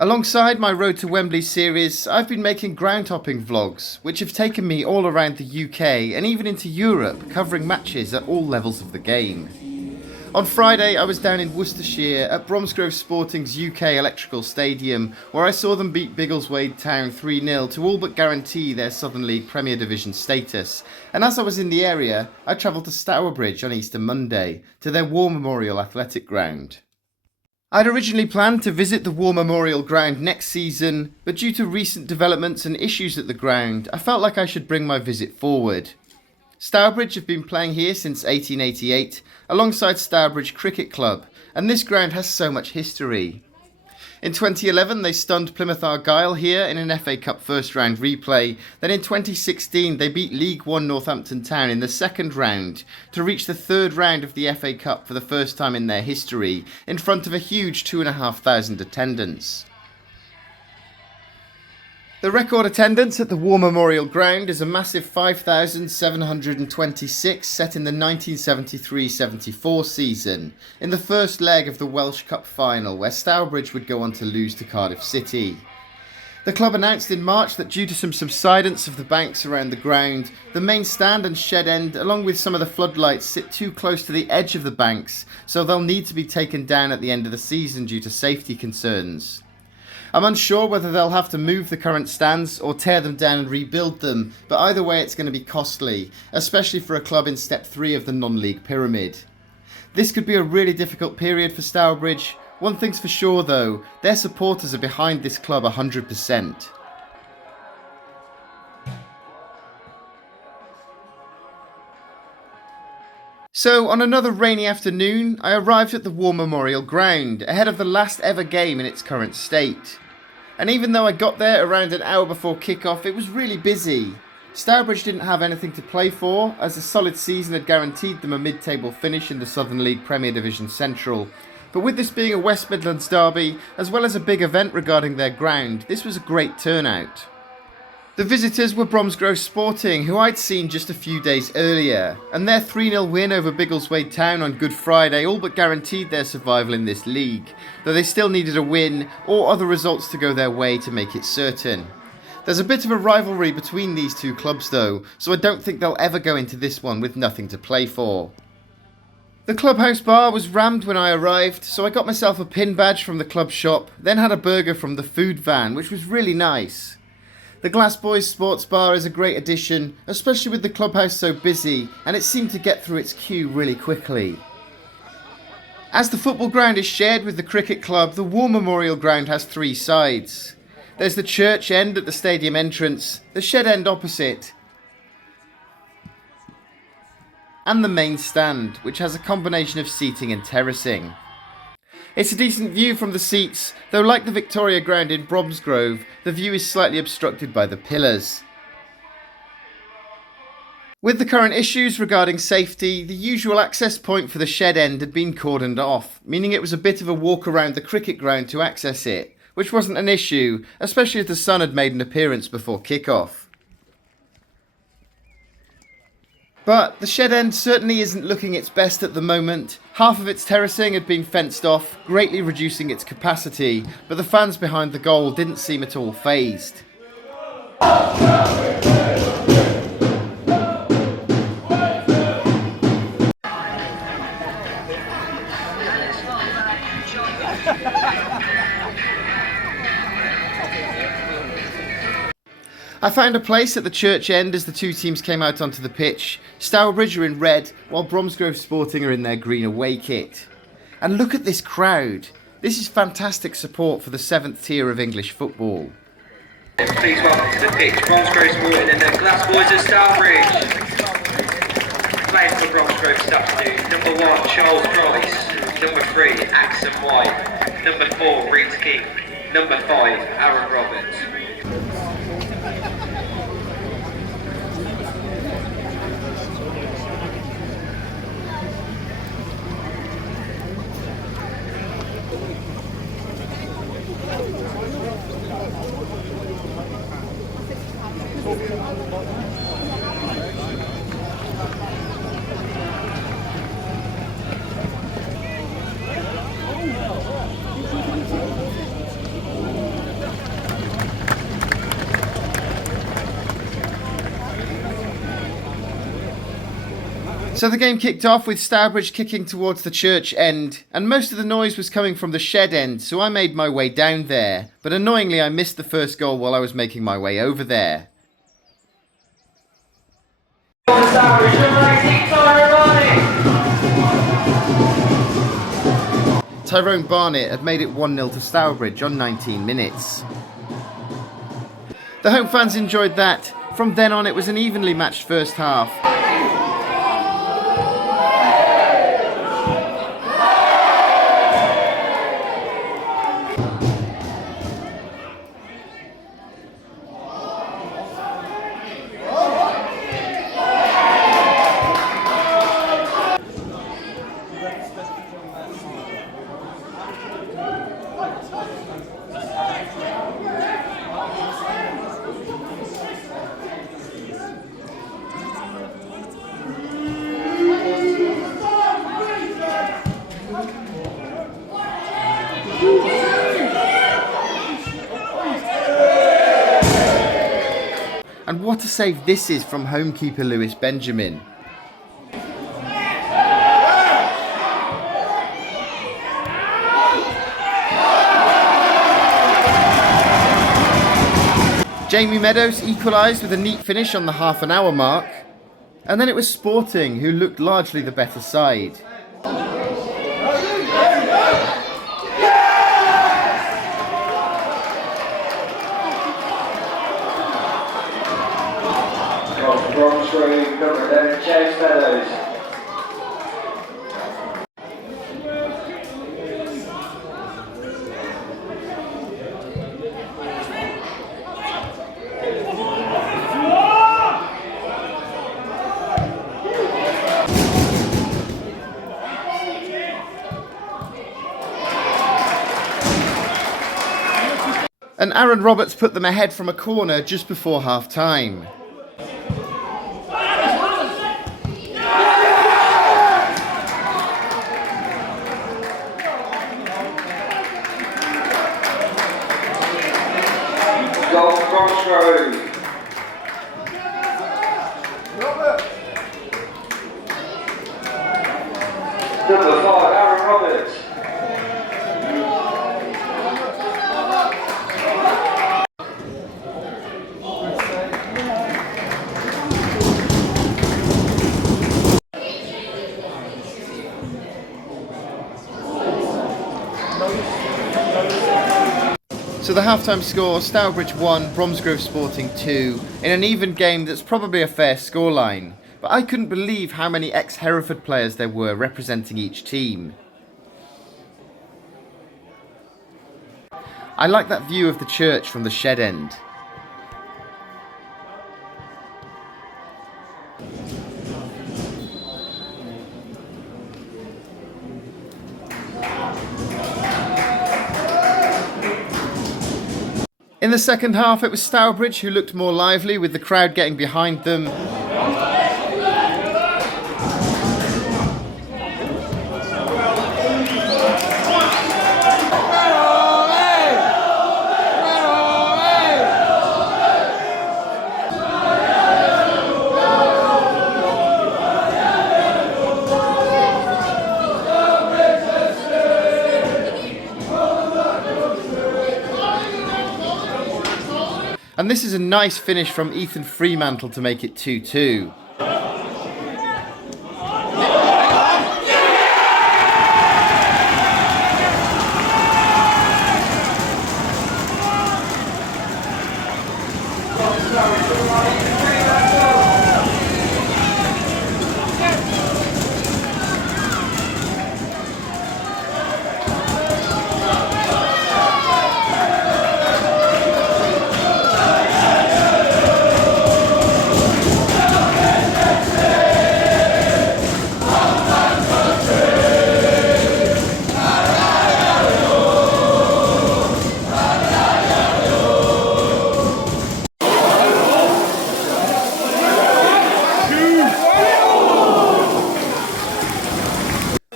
Alongside my Road to Wembley series, I've been making ground hopping vlogs, which have taken me all around the UK and even into Europe, covering matches at all levels of the game. On Friday, I was down in Worcestershire at Bromsgrove Sporting's UK Electrical Stadium, where I saw them beat Biggleswade Town 3-0 to all but guarantee their Southern League Premier Division status. And as I was in the area, I travelled to Stourbridge on Easter Monday, to their War Memorial Athletic Ground. I'd originally planned to visit the War Memorial Ground next season, but due to recent developments and issues at the ground, I felt like I should bring my visit forward. Stourbridge have been playing here since 1888, alongside Stourbridge Cricket Club, and this ground has so much history. In 2011 they stunned Plymouth Argyle here in an FA Cup first round replay. Then in 2016 they beat League One Northampton Town in the second round to reach the third round of the FA Cup for the first time in their history, in front of a huge 2,500 attendance. The record attendance at the War Memorial Ground is a massive 5,726 set in the 1973-74 season, in the first leg of the Welsh Cup final, where Stourbridge would go on to lose to Cardiff City. The club announced in March that due to some subsidence of the banks around the ground, the main stand and shed end, along with some of the floodlights, sit too close to the edge of the banks, so they'll need to be taken down at the end of the season due to safety concerns. I'm unsure whether they'll have to move the current stands or tear them down and rebuild them, but either way it's going to be costly, especially for a club in step 3 of the non-league pyramid. This could be a really difficult period for Stourbridge. One thing's for sure though, their supporters are behind this club 100%. So, on another rainy afternoon, I arrived at the War Memorial Ground, ahead of the last ever game in its current state. And even though I got there around an hour before kick-off, it was really busy. Stourbridge didn't have anything to play for, as a solid season had guaranteed them a mid-table finish in the Southern League Premier Division Central. But with this being a West Midlands derby, as well as a big event regarding their ground, this was a great turnout. The visitors were Bromsgrove Sporting, who I'd seen just a few days earlier, and their 3-0 win over Biggleswade Town on Good Friday all but guaranteed their survival in this league, though they still needed a win or other results to go their way to make it certain. There's a bit of a rivalry between these two clubs though, so I don't think they'll ever go into this one with nothing to play for. The clubhouse bar was rammed when I arrived, so I got myself a pin badge from the club shop, then had a burger from the food van, which was really nice. The Glass Boys Sports Bar is a great addition, especially with the clubhouse so busy, and it seemed to get through its queue really quickly. As the football ground is shared with the cricket club, the War Memorial Ground has 3 sides. There's the church end at the stadium entrance, the shed end opposite, and the main stand, which has a combination of seating and terracing. It's a decent view from the seats, though like the Victoria Ground in Bromsgrove, the view is slightly obstructed by the pillars. With the current issues regarding safety, the usual access point for the shed end had been cordoned off, meaning it was a bit of a walk around the cricket ground to access it, which wasn't an issue, especially as the sun had made an appearance before kick-off. But the shed end certainly isn't looking its best at the moment. Half of its terracing had been fenced off, greatly reducing its capacity, but the fans behind the goal didn't seem at all fazed. I found a place at the church end as the two teams came out onto the pitch. Stourbridge are in red, while Bromsgrove Sporting are in their green away kit. And look at this crowd. This is fantastic support for the 7th tier of English football. Please welcome to the pitch, Bromsgrove Sporting and the Glass Boys of Stourbridge. Playing for Bromsgrove substitute, number 1, Charles Price. Number 3, Axon White. Number 4, Reed King. Number 5, Aaron Roberts. So the game kicked off with Stourbridge kicking towards the church end, and most of the noise was coming from the shed end, so I made my way down there. But annoyingly I missed the first goal while I was making my way over there. Tyrone Barnett had made it 1-0 to Stourbridge on 19 minutes. The home fans enjoyed that. From then on it was an evenly matched first half. And what a save this is from homekeeper Lewis Benjamin. Jamie Meadows equalised with a neat finish on the half-an-hour mark. And then it was Sporting who looked largely the better side. Bromsgrove, number 11, James Meadows. And Aaron Roberts put them ahead from a corner just before half-time. Goal for Bromsgrove. Number 5, Aaron Roberts. So the halftime score, Stourbridge 1, Bromsgrove Sporting 2, in an even game that's probably a fair scoreline. But I couldn't believe how many ex-Hereford players there were representing each team. I like that view of the church from the shed end. In the second half it was Stourbridge who looked more lively, with the crowd getting behind them. And this is a nice finish from Ethan Fremantle to make it 2-2.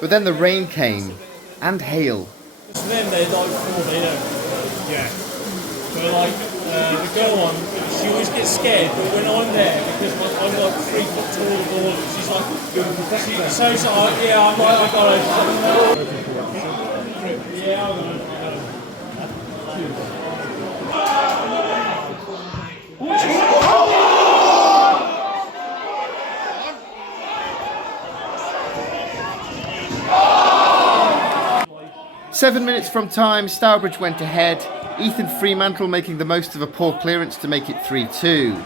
But then the rain came, and hail. To them, they're like 4, they don't. Yeah. So like, the girl one, she always gets scared, but when I'm there, because I'm like 3 foot tall or she's like, yeah, I'm like, I got her. Yeah, I got her. 7 minutes from time, Stourbridge went ahead, Ethan Fremantle making the most of a poor clearance to make it 3-2.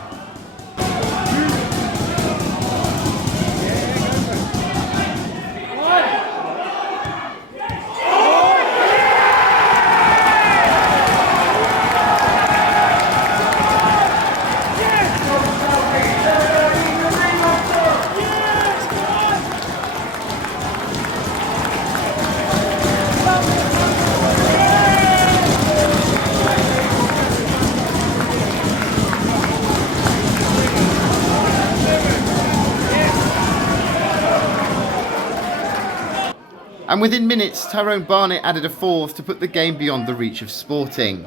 And within minutes, Tyrone Barnett added a fourth to put the game beyond the reach of Sporting.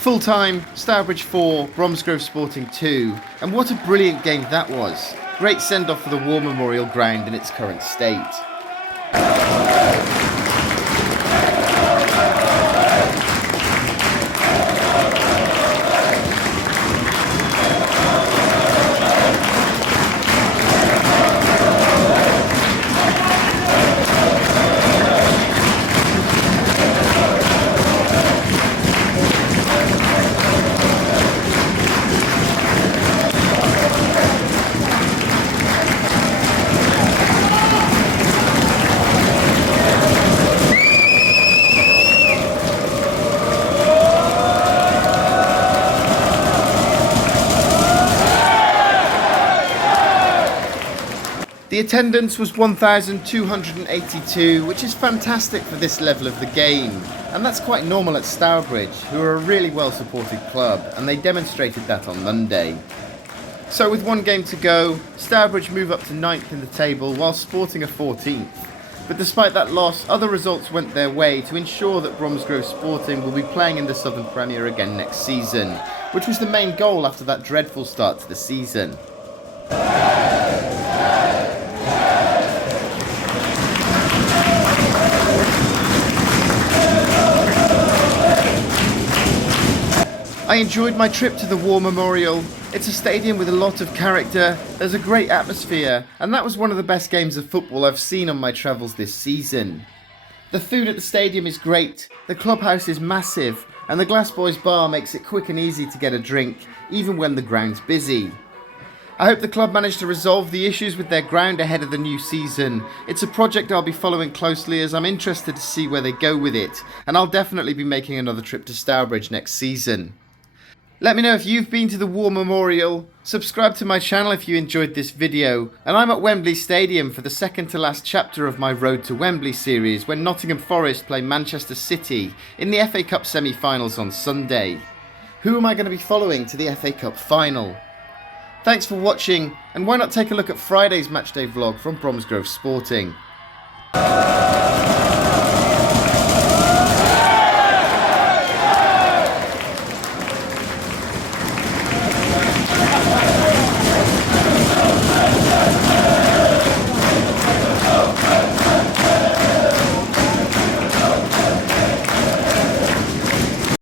Full time, Stourbridge 4, Bromsgrove Sporting 2, and what a brilliant game that was. Great send off for the War Memorial Ground in its current state. The attendance was 1,282, which is fantastic for this level of the game, and that's quite normal at Stourbridge, who are a really well supported club, and they demonstrated that on Monday. So with one game to go, Stourbridge move up to 9th in the table while Sporting are 14th. But despite that loss, other results went their way to ensure that Bromsgrove Sporting will be playing in the Southern Premier again next season, which was the main goal after that dreadful start to the season. I enjoyed my trip to the War Memorial. It's a stadium with a lot of character, there's a great atmosphere, and that was one of the best games of football I've seen on my travels this season. The food at the stadium is great, the clubhouse is massive, and the Glass Boys bar makes it quick and easy to get a drink, even when the ground's busy. I hope the club managed to resolve the issues with their ground ahead of the new season. It's a project I'll be following closely as I'm interested to see where they go with it, and I'll definitely be making another trip to Stourbridge next season. Let me know if you've been to the War Memorial, subscribe to my channel if you enjoyed this video, and I'm at Wembley Stadium for the second to last chapter of my Road to Wembley series when Nottingham Forest play Manchester City in the FA Cup semi-finals on Sunday. Who am I going to be following to the FA Cup final? Thanks for watching, and why not take a look at Friday's Matchday vlog from Bromsgrove Sporting.